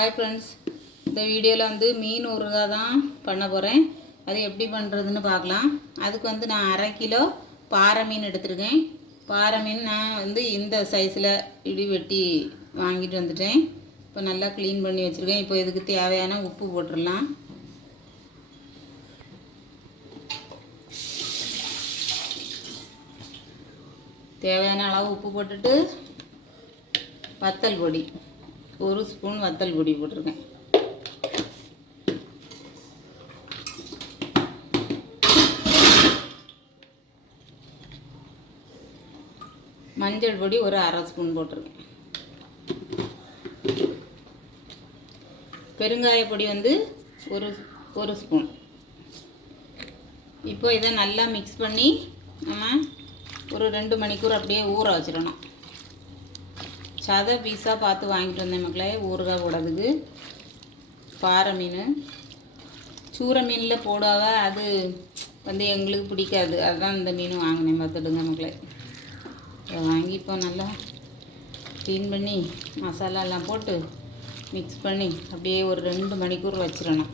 Hi friends, இந்த வீடியோவில் வந்து மீன் ஊறுகாய் தான் பண்ண போகிறேன். அது எப்படி பண்ணுறதுன்னு பார்க்கலாம். அதுக்கு வந்து நான் 1/2 கிலோ பாறை மீன் எடுத்துருக்கேன். பாறை மீன் நான் வந்து இந்த சைஸில் இப்படி வெட்டி வாங்கிட்டு வந்துட்டேன். இப்போ நல்லா க்ளீன் பண்ணி வச்சுருக்கேன். இப்போ இதுக்கு தேவையான உப்பு போட்டுடலாம். தேவையான அளவு உப்பு போட்டுட்டு வத்தல் பொடி 1 ஸ்பூன் வத்தல் பொடி போட்டிருக்கேன். மஞ்சள் பொடி ஒரு 1/2 ஸ்பூன் போட்டிருக்கேன். பெருங்காய பொடி வந்து ஒரு ஸ்பூன். இப்போ இதை நல்லா மிக்ஸ் பண்ணி நம்ம ஒரு 2 மணிக்கூர் அப்படியே ஊற வச்சிடணும். சதை பீஸாக பார்த்து வாங்கிட்டு வந்தேன் மக்களே, ஊறுகாய் போடுறதுக்கு. பாறை மீன் சூரை மீனில் போடாத, அது வந்து எங்களுக்கு பிடிக்காது. அதுதான் இந்த மீன் வாங்கினேன். பார்த்துடுங்க மக்களே. அதை வாங்கி இப்போ நல்லா க்ளீன் பண்ணி மசாலாலாம் போட்டு மிக்ஸ் பண்ணி அப்படியே ஒரு 2 மணிக்கூர் வச்சிடணும்.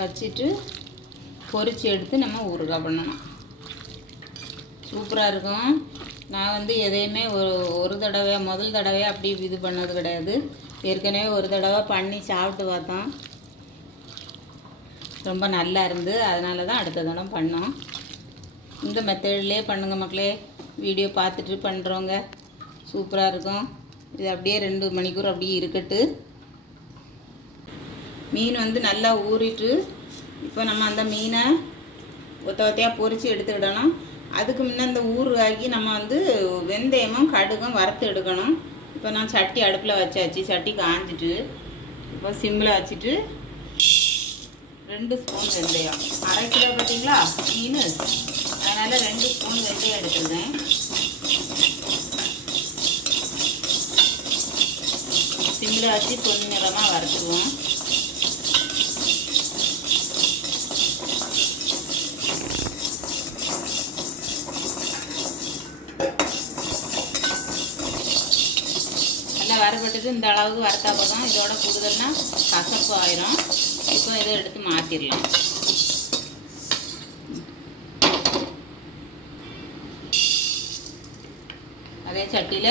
வச்சுட்டு பொரித்து எடுத்து நம்ம ஊறுகாய் பண்ணணும். சூப்பராக இருக்கும். நான் வந்து எதையுமே முதல் தடவை அப்படி இது பண்ணது கிடையாது. ஏற்கனவே ஒரு தடவை பண்ணி சாப்பிட்டு பார்த்தோம், ரொம்ப நல்லா இருந்து. அதனால தான் அடுத்த தடவை பண்ணோம். இந்த மெத்தட்லேயே பண்ணுங்க மக்களே. வீடியோ பார்த்துட்டு பண்ணுறவங்க சூப்பராக இருக்கும். இது அப்படியே 2 மணிக்கூர் அப்படியே இருக்கட்டு. மீன் வந்து நல்லா ஊறிட்டு இப்போ நம்ம அந்த மீனை ஒத்தையாக பொரித்து எடுத்துக்கிடணும். அதுக்கு முன்னே இந்த ஊறுகாய்க்கு நம்ம வந்து வெந்தயமும் கடுகும் வறுத்து எடுக்கணும். இப்போ நான் சட்டி அடுப்பில் வச்சாச்சு. சட்டி காஞ்சிட்டு இப்போ சிம்மில் வச்சுட்டு 2 ஸ்பூன் வெந்தயம். 1/2 கிலோ பார்த்தீங்களா மீன், அதனால் 2 ஸ்பூன் வெந்தயம் எடுத்துருந்தேன். சிம்மில் வச்சு பொன்னிறமாக வறுத்துருவோம். வறுபட்டுட்டு இந்த அளவுக்கு வறுத்தா போதும். இதோட கூடுதல்னா கசப்பு ஆயிரும். இப்போ இதை எடுத்து மாற்றிடலாம். அதே சட்டியில்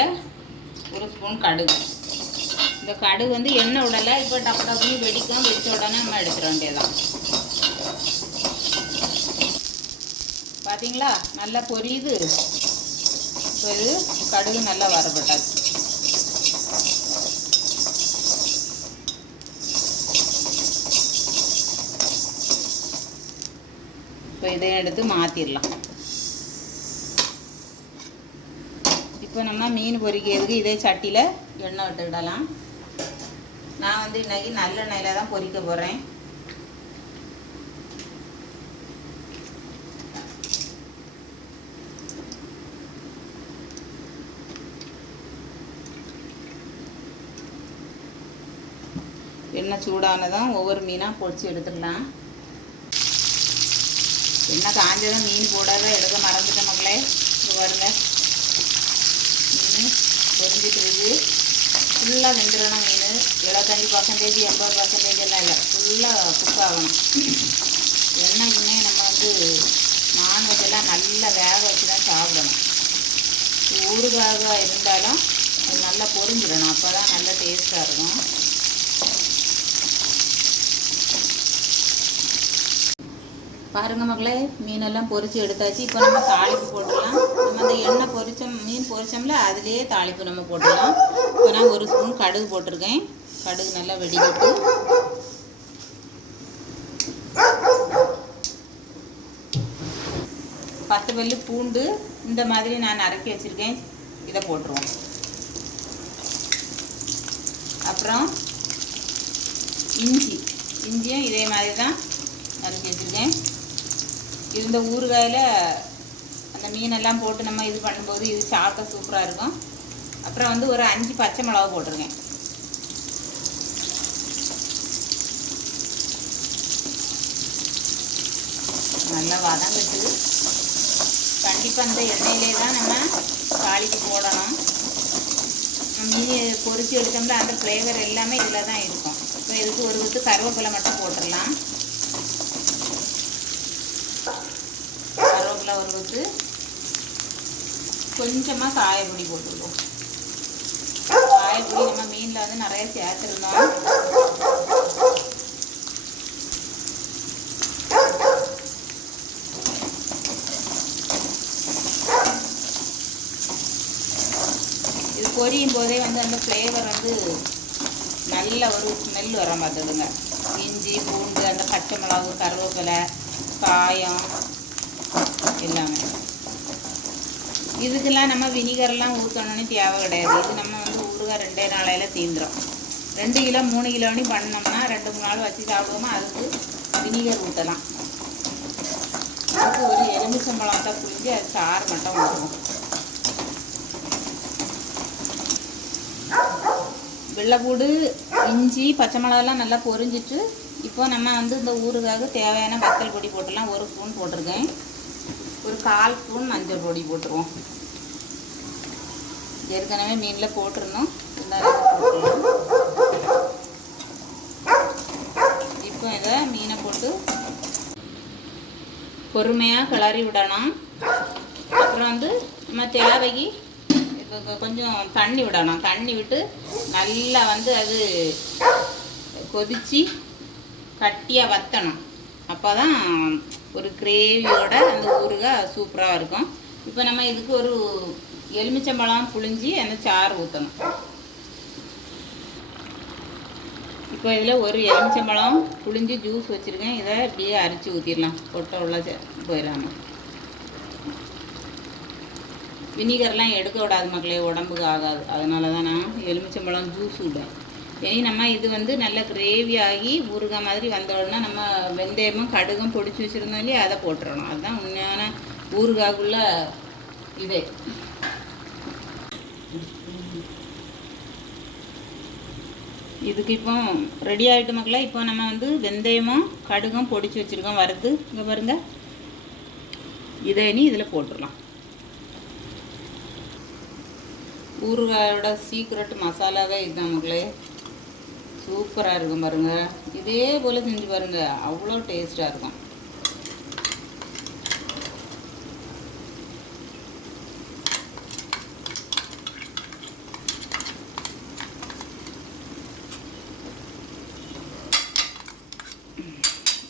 1 ஸ்பூன் கடுகு. இந்த கடுகு வந்து எண்ணெய் விடலை. இப்போ டப்பு டப்புன்னு வெடிக்கும். வெடித்த உடனே நம்ம எடுத்துட வேண்டியதான். பார்த்தீங்களா, நல்லா பொரியுது. இப்போ இது கடுகு நல்லா வறுபட்டாச்சு. இப்போ இதை எடுத்து மாற்றிடலாம். இப்போ நம்ம மீன் பொரிக்கிறதுக்கு இதே சட்டியில் எண்ணெய் விட்டுக்கிடலாம். நான் வந்து இன்றைக்கி நல்லெண்ணெயில் தான் பொரிக்க போகிறேன். எண்ணெய் சூடானதும் ஒவ்வொரு மீனாக பொரித்து எடுத்துடலாம். எண்ணெய் காஞ்சதும் மீன் போடாத எடுக்க மறந்துட்டேன் மக்களே. இப்போ பாருங்க, மீன் பொரிஞ்சிட்டு இருக்குது. ஃபுல்லாக வெந்துடணும். மீன் 75% 80% எல்லாம் இல்லை, ஃபுல்லாக குக் ஆகணும். எண்ணெய்க்குமே நம்ம வந்து நான்வெஜ்ஜெல்லாம் நல்லா வேக வச்சு தான் சாப்பிடணும். ஊறுகாய் இருந்தாலும் அது நல்லா பொரிஞ்சிடணும். அப்போ தான் நல்லா டேஸ்ட்டாக இருக்கும். பாருங்கள் மக்களே, மீனெல்லாம் பொரித்து எடுத்தாச்சு. இப்போ நம்ம தாளிப்பு போட்டுடலாம். நம்ம அந்த எண்ணெய் மீன் பொரிச்சோம்ல, அதுலேயே தாளிப்பு நம்ம போட்டுடலாம். இப்போ நான் 1 ஸ்பூன் கடுகு போட்டிருக்கேன். கடுகு நல்லா வெடிக்கிட்டு 10 பல்லு பூண்டு இந்த மாதிரி நான் நறுக்கி வச்சுருக்கேன். இதை போட்டுருவோம். அப்புறம் இஞ்சியும் இதே மாதிரி தான் நறுக்கி வச்சுருக்கேன். இந்த ஊறுகாயில் அந்த மீனெல்லாம் போட்டு நம்ம இது பண்ணும்போது இது சாப்பிட்டா சூப்பராக இருக்கும். அப்புறம் வந்து ஒரு 5 பச்சை மிளகா போட்டிருக்கேன். நல்லா வதங்கிட்டு கண்டிப்பாக அந்த எண்ணெயிலே தான் நம்ம தாளிக்கு போடணும். மீன் பொரிச்சு எடுத்தோம்னா அந்த ஃப்ளேவர் எல்லாமே இதில் தான் இருக்கும். நம்ம இதுக்கு ஒரு கொத்து கருவேப்பிலை மட்டும் போட்டுடலாம். கருவேப்பிலை ஒரு கொத்து, கொஞ்சமாக காயப்பொடி போட்டுருவோம். காயப்பொடி நம்ம மீனில் வந்து நிறைய சேர்த்துருந்தோம். இது பொரியும் போதே வந்து அந்த ஃப்ளேவர் வந்து நல்ல ஒரு ஸ்மெல் வர பார்த்துடுங்க. இஞ்சி பூண்டு அந்த பச்சை மிளகு கருவேப்பிலை காயம் எல்லாமே. இதுக்கெல்லாம் நம்ம வினிகர்லாம் ஊற்றணும்னு தேவை கிடையாது. இது நம்ம வந்து ஊறுகாய் 2 நாளையில் தீந்துடும். 2 கிலோ 3 கிலோன்னு பண்ணோம்னா 2-3 நாள் வச்சு சாப்பிடுவோமா, அதுக்கு வினிகர் ஊற்றலாம். அதுக்கு ஒரு எலுமிச்சம்பழத்தை புழிஞ்சு அது சாறு மட்டும் ஊற்றுவோம். வெள்ளைப்பூடு இஞ்சி பச்சை மிளகாலாம் நல்லா பொரிஞ்சிட்டு இப்போ நம்ம வந்து இந்த ஊறுகாய்க்கு தேவையான வத்தல் பொடி போட்டுடலாம். 1 ஸ்பூன் போட்டிருக்கேன். ஒரு 1/4 ஸ்பூன் மஞ்சள் பொடி போட்டுருவோம். ஏற்கனவே மீனில் போட்டிருந்தோம், இருந்தாலும் போட்டுருவோம். இப்போ இதை மீனை போட்டு பொறுமையாக கிளறி விடணும். அப்புறம் வந்து நம்ம தேவைக்கு கொஞ்சம் தண்ணி விடணும். தண்ணி விட்டு நல்லா வந்து அது கொதித்து கட்டியாக வற்றணும். அப்போ தான் ஒரு கிரேவியோட அந்த ஊறுகாய் சூப்பராக இருக்கும். இப்போ நம்ம இதுக்கு ஒரு எலுமிச்சம்பழம் புழிஞ்சி அந்த சாறு ஊற்றணும். இப்போ இதில் ஒரு எலுமிச்சம்பழம் புழிஞ்சி ஜூஸ் வச்சுருக்கேன். இதை அப்படியே அரைச்சி ஊற்றிடலாம். கொட்டை உள்ள போயிடலாமா. வினிகர்லாம் எடுக்க விடாது மக்களே, உடம்புக்கு ஆகாது. அதனால தான் நான் எலுமிச்சம்பழம் ஜூஸ் விடுவேன். இனி நம்ம இது வந்து நல்ல கிரேவி ஆகி ஊறுகாய் மாதிரி வந்தோடனே நம்ம வெந்தயமும் கடுகும் பொடிச்சு வச்சுருந்தோம் இல்லையா, அதை போட்டுறணும். அதுதான் உண்மையான ஊறுகாய்க்குள்ள இதே. இதுக்கு இப்போ ரெடி ஆகிட்டு மக்களே. இப்போ நம்ம வந்து வெந்தயமும் கடுகும் பொடிச்சு வச்சுருக்கோம் வறுத்து. இங்கே பாருங்கள், இதை இனி இதில் போட்டுடலாம். ஊறுகாயோட சீக்ரெட் மசாலாவே இதுதான் மக்களே. சூப்பராக இருக்கும் பாருங்கள். இதே போல் செஞ்சு பாருங்கள், அவ்வளோ டேஸ்ட்டாக இருக்கும்.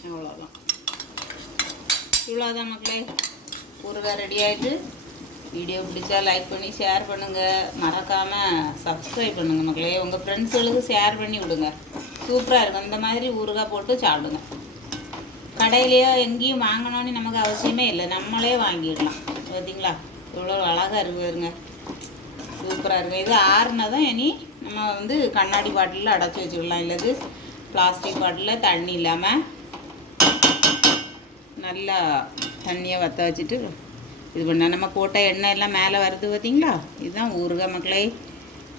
அவ்வளோதான், இவ்வளோதான் மக்களே. ஊறுகாய் ரெடி ஆகிட்டு. வீடியோ பிடிச்சா லைக் பண்ணி ஷேர் பண்ணுங்கள். மறக்காமல் சப்ஸ்கிரைப் பண்ணுங்கள் மக்களே. உங்கள் ஃப்ரெண்ட்ஸுகளுக்கு ஷேர் பண்ணி விடுங்க. சூப்பராக இருக்கும். இந்த மாதிரி ஊறுகாய் போட்டு சாப்பிடுங்க. கடையிலையோ எங்கேயும் வாங்கணும்னு நமக்கு அவசியமே இல்லை, நம்மளே வாங்கிடலாம். பார்த்தீங்களா இவ்வளோ அழகாக இருக்குதுங்க, சூப்பராக இருக்குது. இது ஆறுனதும் இனி நம்ம வந்து கண்ணாடி பாட்டிலில் அடைச்சி வச்சுக்கலாம். இல்லது பிளாஸ்டிக் பாட்டிலில் தண்ணி இல்லாமல் நல்லா தண்ணியை வற்ற வச்சுட்டு இது பண்ணால் நம்ம போட்ட எண்ணெய் எல்லாம் மேலே வருது பார்த்தீங்களா. இதுதான் ஊறுகாய் மக்களே.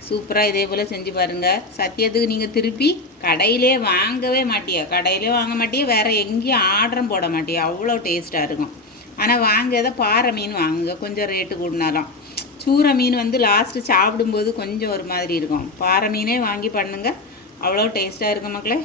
சூப்பராக இதே போல் செஞ்சு பாருங்கள். சத்தியத்துக்கு நீங்கள் திருப்பி கடையிலே வாங்கவே மாட்டியா, கடையிலே வாங்க மாட்டியா, வேறு எங்கேயும் ஆர்டரும் போட மாட்டியா. அவ்வளோ டேஸ்ட்டாக இருக்கும். ஆனால் வாங்கிறத பாறை மீன் வாங்குங்க, கொஞ்சம் ரேட்டு கூடினாலும். சூறை மீன் வந்து லாஸ்ட்டு சாப்பிடும்போது கொஞ்சம் ஒரு மாதிரி இருக்கும். பாறை மீனே வாங்கி பண்ணுங்கள், அவ்வளோ டேஸ்ட்டாக இருக்கும் மக்களே.